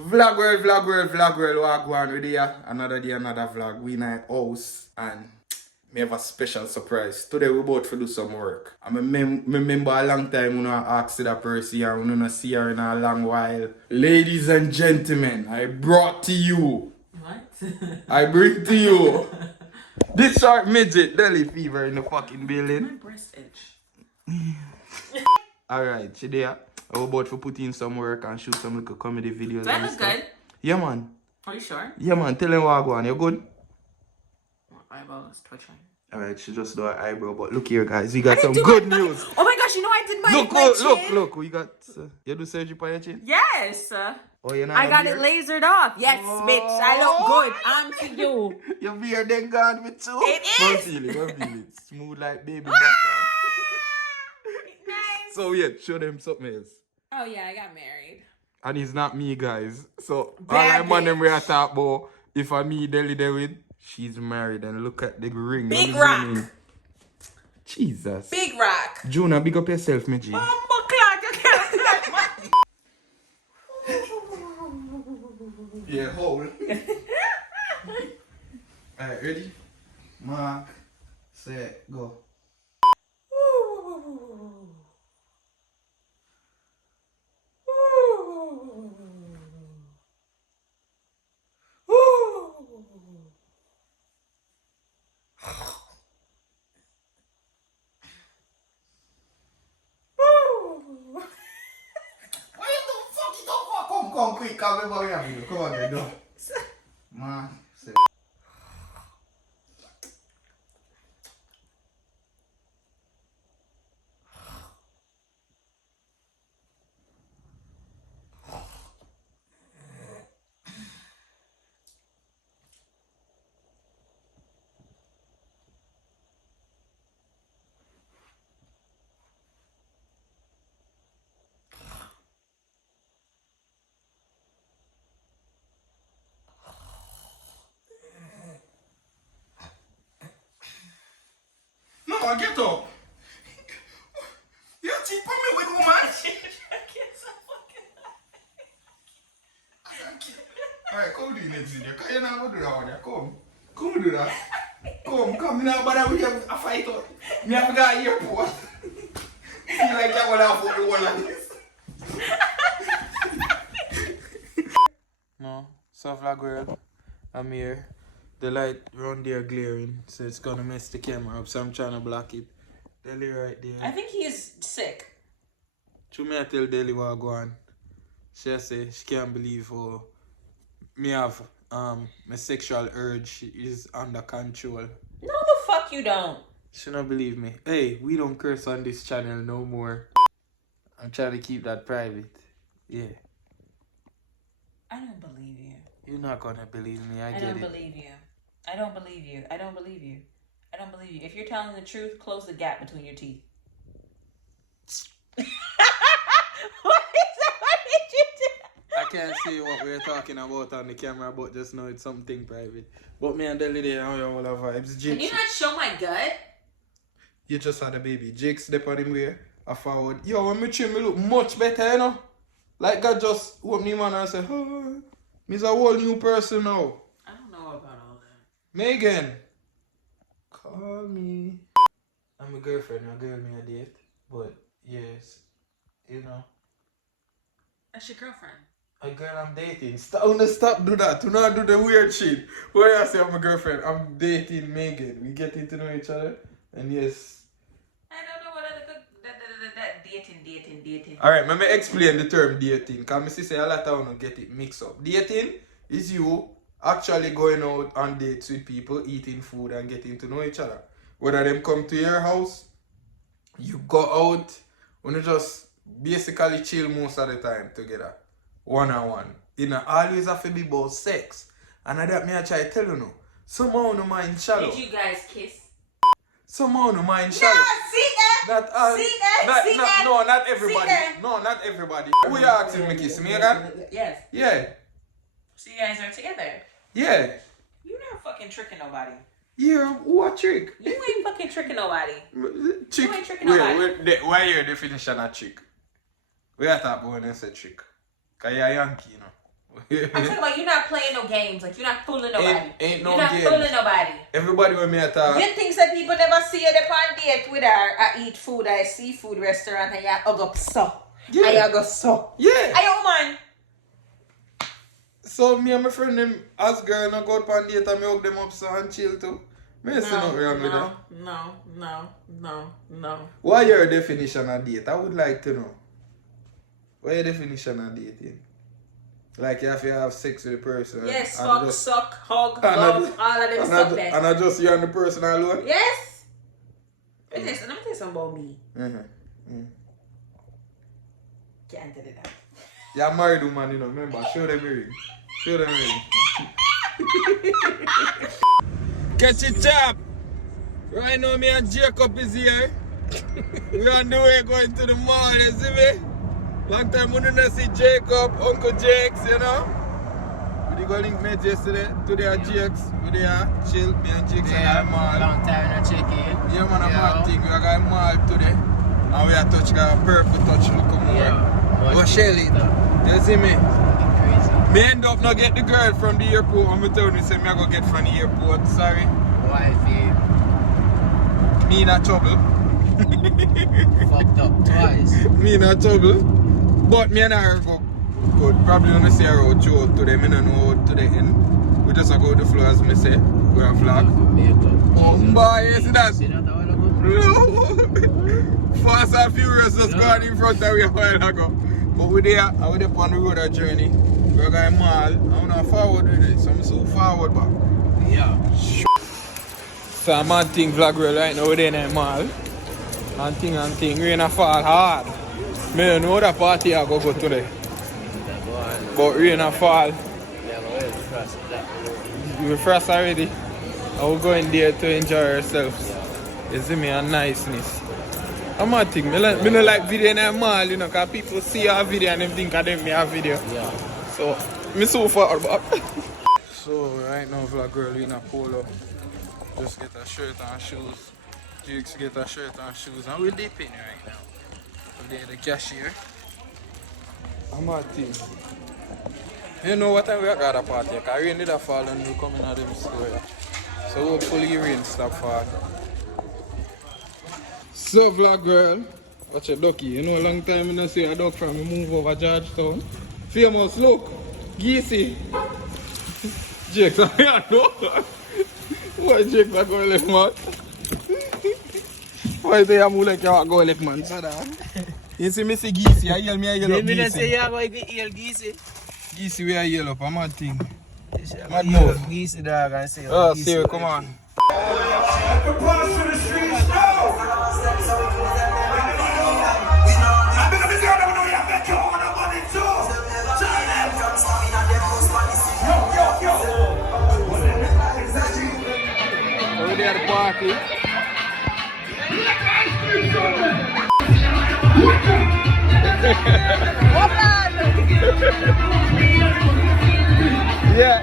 Vlog world, what go on with you? Another day, another vlog. We in a house and me have a special surprise. Today we about to do some work. I remember a long time when I asked that person and we don't see her in a long while. Ladies and gentlemen, I brought to you. What? I bring to you this short midget Delhi fever in the fucking building. My breast itch. Alright, she there. I was about to put in some work and shoot some little comedy videos. Do I look good? Yeah, man. Are you sure? Yeah, man. Tell them what I go on. You good? My eyeball is twitching. Alright, she just do her eyebrow. But look here, guys. We got some good news. Oh my gosh, you know I did Look. We got... you do surgery for your chin? Yes. Oh, you're not I got it lasered off. Yes, bitch. I look good. I'm to you. Your beard then gone with too. It is. Don't feel it. Smooth like baby butter. Nice. So yeah, show them something else. Oh yeah, I got married. And it's not me, guys. So Bad all I'm them we are talking about, if I me Delhi David, she's married and look at the ring. Big rock. Jesus. Big rock. Juna, big up yourself, me G. Yeah, hold. Alright, ready? Mark, set, go. Come quick, come here, come on, go. Man, say. No, get up. You're cheap on me with woman. Alright, come do the next video. Can you not do that one there? Come do that. Come, me not bother with you a fight out. Me have got an airport. Feel like you're gonna afford the whole of this. No, so vlog world, I'm here. The light around there glaring, so it's gonna mess the camera up, so I'm trying to block it. Delhi right there. I think he is sick. To me, I tell Delhi what go on. She say she can't believe how me have my sexual urge is under control. No, the fuck you don't. She don't believe me. Hey, we don't curse on this channel no more. I'm trying to keep that private. Yeah. I don't believe you. You're not gonna believe me. I get it. I don't believe you. I don't believe you. I don't believe you. I don't believe you. If you're telling the truth, close the gap between your teeth. What is that? What did you do? I can't see what we're talking about on the camera, but just know it's something private. But me and Delhi there, how you all have vibes. Can you not show my gut? You just had a baby. Jake's step on him way. I forward. Yo, when me trim, me look much better, you know? Like God just open him and say, oh, me's a whole new person now. I don't know about all that. Megan, call me. I'm a girlfriend, a girl me a date. But yes, you know. That's your girlfriend. A girl I'm dating. Stop do that. Do not do the weird shit. Where I say I'm a girlfriend, I'm dating Megan. We getting to know each other. And yes. I don't know what other dating. Alright, let me explain the term dating. Because I say a lot of people get it mixed up. Dating is you actually going out on dates with people, eating food and getting to know each other. Whether them come to your house, you go out, when you just basically chill most of the time together. One-on-one. You know, always have to be about sex. And that me I try to tell you now. Somehow no mind shallow. Did you guys kiss? Somehow no mind shallow. Yeah, see that? Not all. See that? No, not everybody. that? No, not everybody. Who you asking me kiss? Megan? Yes. Yeah. So you guys are together. Yeah. You're not fucking tricking nobody. Yeah, what trick? You ain't fucking tricking nobody. Trick. You ain't tricking nobody. Why your definition of trick? We are talking about when I say trick. Because you're a Yankee, you know. I'm talking about you not playing no games. Like, you're not fooling nobody. Ain't no You're not games. fooling nobody. Everybody with me at all. You think that people never see you there on date with her, I eat food at a seafood restaurant and you hug up so. Yeah. And you go so. Yeah. Are you man? So me and my friend them as girl and go out on date and me hug them up so and chill too. Me see nothing wrong with that. No. What your definition of date? I would like to know. What your definition of dating? Like you have to have sex with the person. Yes, and fuck, just, suck, hug, love, all of them stuff there. And I just you and the person alone? Yes. Listen, let me tell you something about me. Can't tell you that. You're a married woman, you know, remember, show them your ring. Show them your ring. Catch it, chap! Right now, me and Jacob is here. We're on the way going to the mall, you see me? Long time we didn't see Jacob, Uncle Jakes, you know? We did go link mates yesterday, today at Jakes. We did chill, me and Jakes at the mall. Long time no check in. Yeah, man, a mad thing. We are going to the mall today. And we are touch a purple touch, look more. Yeah. Oh, Shelly, you see me? Crazy. Me end up not get the girl from the airport. I'm telling you, say me I go get from the airport. Sorry. Wifey. Me in a trouble. Fucked up twice. Me in a trouble. But me and her go good. Probably when I say her out through today, me don't know how to the end. We just go to the floor as me say. We have vlog. Oh boy, you see that? See that a while ago? No! Fast and Furious just gone in front of me a while ago. But we're there, and we're there on the road a journey. We're going mall, and we're not forward with it, so I'm so forward back. Yeah. So I'm on thing vlog real right now, we're there in the mall. And thing, rain a fall hard. Me don't know that party I go today. But rain a fall. We're frost already. And we're going there to enjoy ourselves. You see me, and niceness. I'm a thing. Me don't like video in the mall, you know, because people see our video and them think of them me a video. Yeah. So, me so far back. So, right now, vlog girl, we in a polo. Just get a shirt and shoes. Jigs get a shirt and shoes. And we're dipping right now. We're there, the cashier. I'm a thing. You know what time we got a party? Because rain did fall and we come in at them store. So, hopefully, rain stop falling. So vlog girl, watch a ducky. You know a long time I don't see a duck from me move over Georgetown. Famous look, Geesey. Jakes, I know. Why Jakes are going left man? Why they are move like you are going left man? You see me see Geesey, I yell me a yell up They say you Geesey. are going to eat Geesey. Geesey we are yell up, I'm a thing. Mad move. Geesey dog and say Oh, see come on. We're there at the party. Yeah.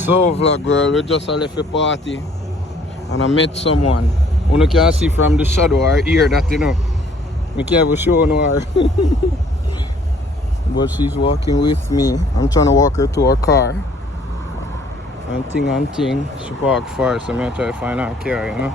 So vlog girl, we just left a party and I met someone. You can see from the shadow or ear that you know. I can't even show no her. But she's walking with me. I'm trying to walk her to her car. And thing. She parked far, so I'm gonna try to find her car, you know.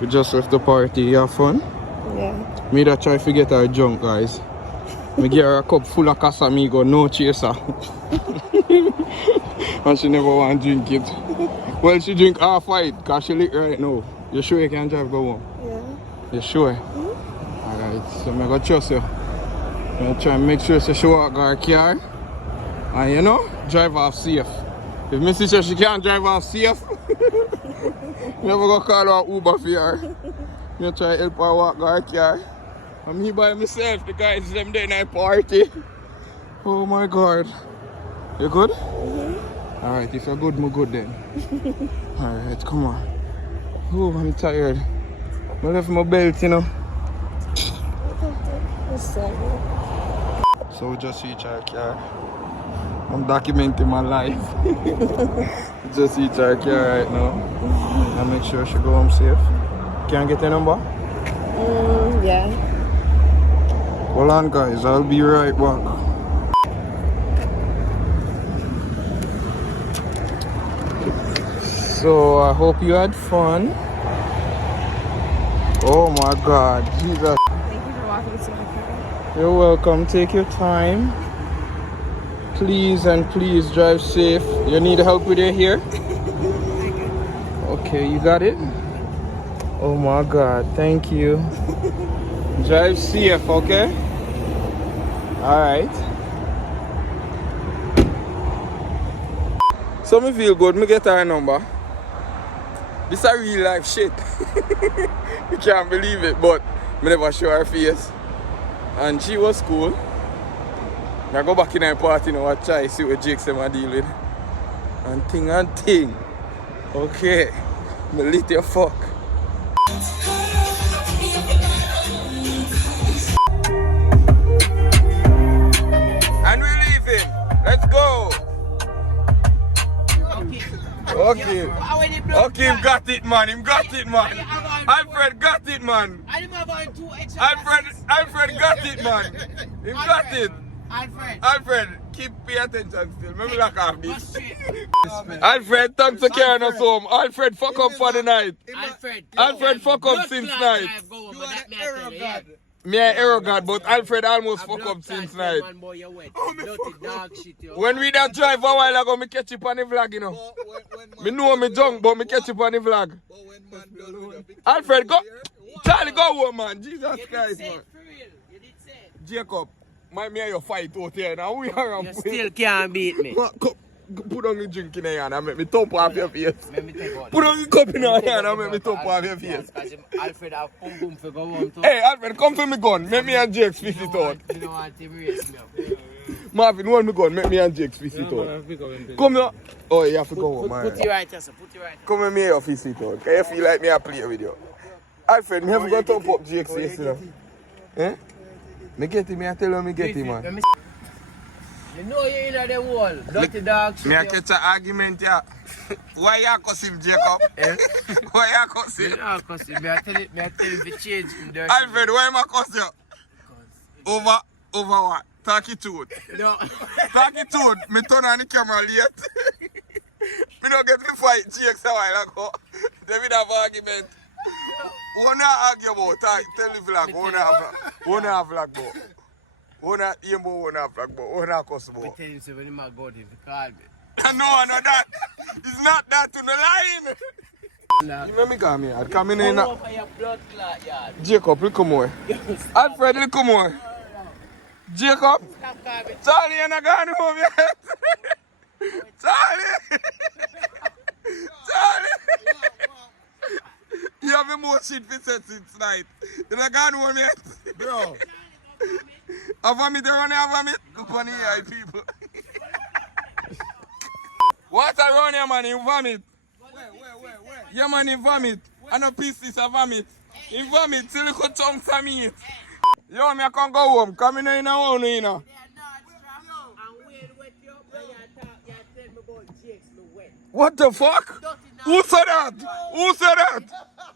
We just left the party. You have fun? Yeah. Me that try to get her drunk, guys. Me give her a cup full of Casamigo, no chaser. And she never want to drink it. Well, she drink half of it because she lick right now. You sure you can drive go home? Yeah. You sure? Alright, so I'm going to trust you. I'm going to try and make sure she walk her car. And you know, drive off safe. If my sister she can't drive off safe, never go call her Uber for her. I'm try to help her walk her car. And me by myself, the guys them day night party. Oh my god. You good? Alright, if you're good, I'm good then. Alright, come on. Oh, I'm tired. I left my belt, you know. So we just reach our car. I'm documenting my life. Just reach our car right now. I make sure she go home safe. Can I get your number? Yeah. Hold on guys, I'll be right back. So I hope you had fun. Oh my God, Jesus. Thank you for walking to my car. You're welcome, take your time. Please and please drive safe. You need help with your hair? Okay, you got it? Oh my God, thank you. Drive safe, okay? Alright. So me feel good, me get her number. This a real life shit. You can't believe it, but me never show her face. And she was cool. I go back in her party now and try see what Jakes them are deal with. And thing. Okay. Me lit your fuck. And we're leaving. Let's go. Okay, him got it, man. Alfred got it, man. Alfred got it, man. Him got it. Alfred, pay attention still. Maybe lock off this. Alfred, thanks for carrying us home. Alfred, fuck up for the night. Alfred, fuck up since night. Me a hero god, but Alfred almost fuck up since night. When we that drive a while ago, me catch you on the vlog, you know. Me know me drunk, but me catch you on the vlog. Alfred, go. Charlie, go home, man. Jesus Christ, man. Jacob, me and you fight out here now. We are You still can't beat me. Put on the drink in your hand and make me top off your face. Put on the cup in your hand and make me top off your face. Alfred have boom for go home too. Hey, Alfred, come for me gun. Make me and Jakes fix it out. You know what, him race me up. Marvin, want me gun. Make me and Jakes fix it out. Come here. Oh, you have to go home, man. Put you right, sir. Put you right. Come with me and fix it out. Can you feel like me I play with you? Alfred, me have got to top up Jakes yesterday. Eh? Me get him, I tell you me get him, man. You know you're in the wall. Dirty dog. Me I catch an argument here. Why you cuss him, Jacob? Why you cuss him? Me not cuss him. Me I tell him to change him dirty. Alfred, why am I cuss you? Over what? Talk it to it. No. Talk it to it. Me turn on the camera late. Me don't get me fight Jakes a while ago. David have argument. Wanna argue about? Tell the vlog. Wanna have vlog about? Wanna aim about? Wanna have vlog about? Wanna cuss about? Me tell him so when him a go there, he call me. No, that. It's not that to the line. You make me come here. Come in here. Over your blood clot yard. Jacob, look more. Alfred, look more. Jacob. Stop calling. Charlie, you're not going home yet. Charlie. You have more shit for set since night. You're not going home yet. Bro. A vomit, you run here, vomit? Look on here, people. What around here, man? You vomit. Where? Yeah, man, you vomit. I know pieces of vomit. You vomit, till you could chunks of meat. Yo, me I can't go home. Come in here, now, you know. What the fuck? Who said that? Who said that?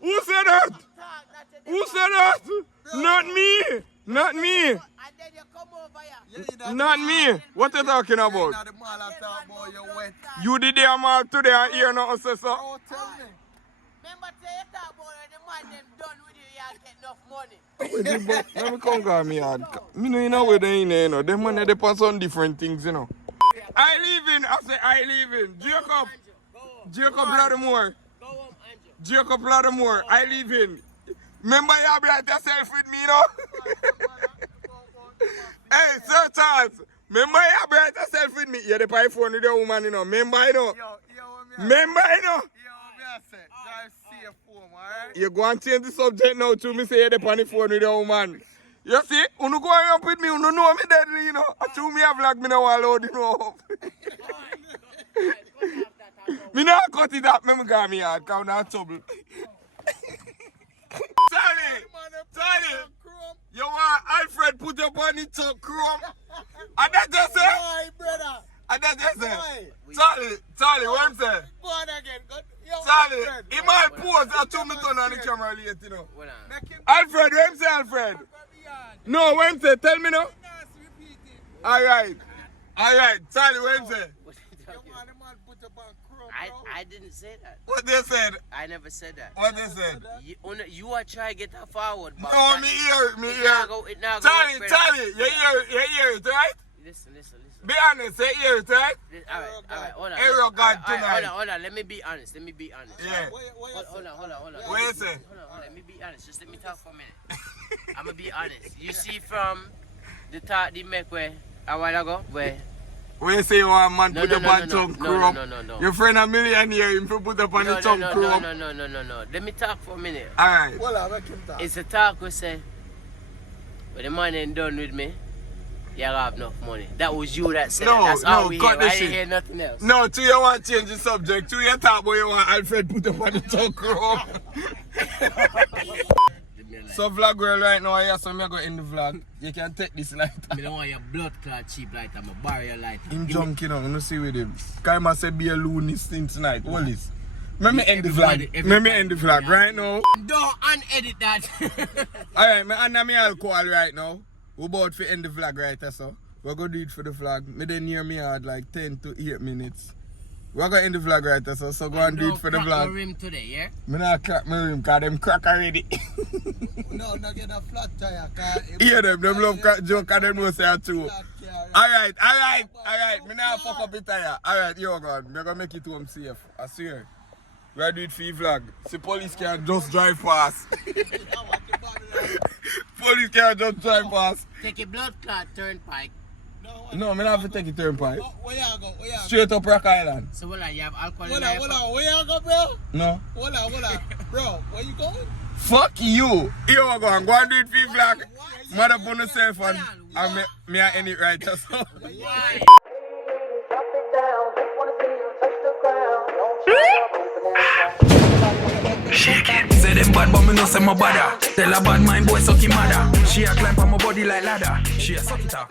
Who said that? Who said that? Not me. Not me. Not me. What you talking about? You did the mall today and hear nothing say so. Remember say you talk about when the man them done with you, you get enough money. Let me come call me hard. Me know where they in there, you know. Them money depends on different things, you know. I leave in. I say I leave in. Jacob Lattimore. Jacob Lattimore. I leave in. Remember you bright yourself with me, you know? Hey, Sir Charles. Remember you bright yourself with me. You're the pie phone with the woman, you know. Remember, you know. Remember, you know. You go and change the subject now to me say you're the on the phone with the woman. You see, when you go up with me, you don't know me deadly, you know. I chew me a vlog, me no want load it up. Me not cut it up, me got me hard, because I'm not trouble. tongue chrome. And that just say? Boy, brother. And that just say? Boy. Charlie, what I'm saying? Born again. Yo, Charlie, Alfred. he might pose that to me turn on the camera later, you know. Hold on. Make him Alfred, what I'm saying, Alfred? No, what I'm saying, tell me now. Alright, Charlie, what I'm saying? What you Yo, talking? man, the man put up on chrome, bro. I didn't say that. What they said? I never said that. What they said? You are trying to get that forward, but No, me hear. it now go, Charlie, brother. you hear it, right? Listen. Be honest, you hear it, right? Alright, hold on. Arrogant tonight. Hold on, let me be honest. Yeah. Hold on. What you say? Hold on, let me be honest. Just let me talk for a minute. I'm gonna be honest. You see from the talk they make where a while ago, where When you say you want man put up on tongue chrome, no. your friend a millionaire, him put up on the tongue chrome. No. Let me talk for a minute. Alright. Well, make him talk. It's a talk we say, when the man ain't done with me, you have enough money. That was you that said No, it. That's all no, we cut hear. the I didn't shit. hear nothing else. No, two you want to change the subject. Two you talk about you want Alfred put up on the tongue chrome. So vlog girl right now, yeah, so I'm going to end the vlog. You can take this light. I don't want your blood clot cheap light. I'm a barrier light. Him junk, you know, I'm going to see with him. Kaima said be a loony thing tonight. What is? Let me end the vlog. Let me end the vlog right now. Don't unedit that. Alright, me under me alcohol right now. We about to end the vlog right there, so. We're going to do it for the vlog. Me then near me had like 10 to 8 minutes. We're going to end the vlog right there, so go and do it for the vlog. Rim today, yeah? Me not crack my rim, because them crack already. No, not get a flat tire. Hear them love crack joke and them know say it too. Alright. Me not fuck up the tire. Alright, yo God, me gonna make it home safe. I swear. We do it for the vlog. See, police can't just drive past. Police can't just drive past. Take a blood clot turnpike. No, me not have to take a turnpike. Where you go? Straight up Rock Island. So hold on, you have alcohol in Hold life? on. Where you go, bro? No. Hold on. Bro, where you going? Fuck you. Yo go and do it for the vlog. Mother put on cell phone and me I end it right there, so. Why? Shake it. Say them bad, but me no say my bother. Tell a bad mind boy suck him mother. She a climb on my body like ladder. She a suck it off.